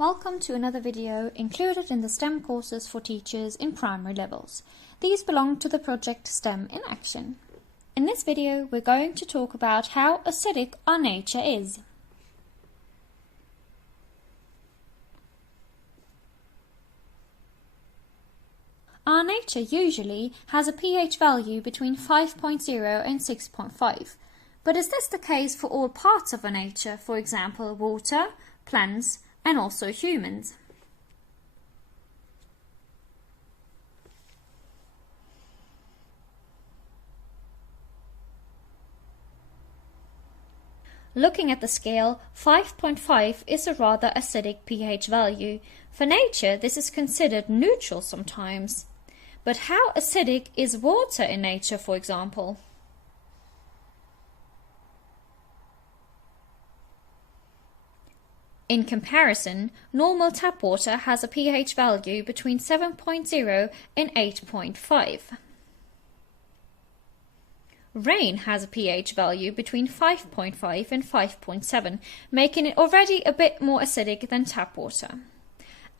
Welcome to another video included in the STEM courses for teachers in primary levels. These belong to the project STEM in Action. In this video, we're going to talk about how acidic our nature is. Our nature usually has a pH value between 5.0 and 6.5. But is this the case for all parts of our nature, for example, water, plants, and also humans? Looking at the scale, 5.5 is a rather acidic pH value. For nature, this is considered neutral sometimes. But how acidic is water in nature, for example? In comparison, normal tap water has a pH value between 7.0 and 8.5. Rain has a pH value between 5.5 and 5.7, making it already a bit more acidic than tap water.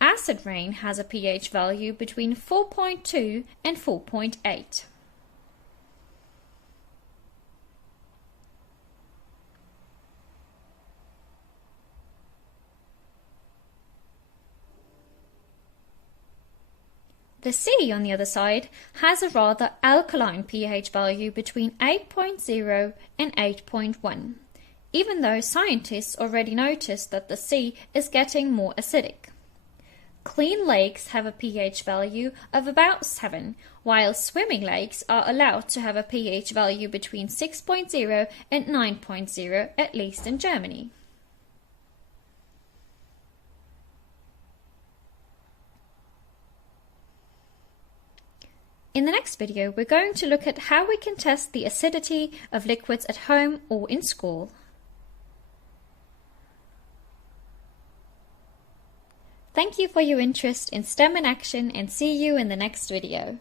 Acid rain has a pH value between 4.2 and 4.8. The sea, on the other side, has a rather alkaline pH value between 8.0 and 8.1, even though scientists already noticed that the sea is getting more acidic. Clean lakes have a pH value of about 7, while swimming lakes are allowed to have a pH value between 6.0 and 9.0, at least in Germany. In the next video, we're going to look at how we can test the acidity of liquids at home or in school. Thank you for your interest in STEM in Action, and see you in the next video.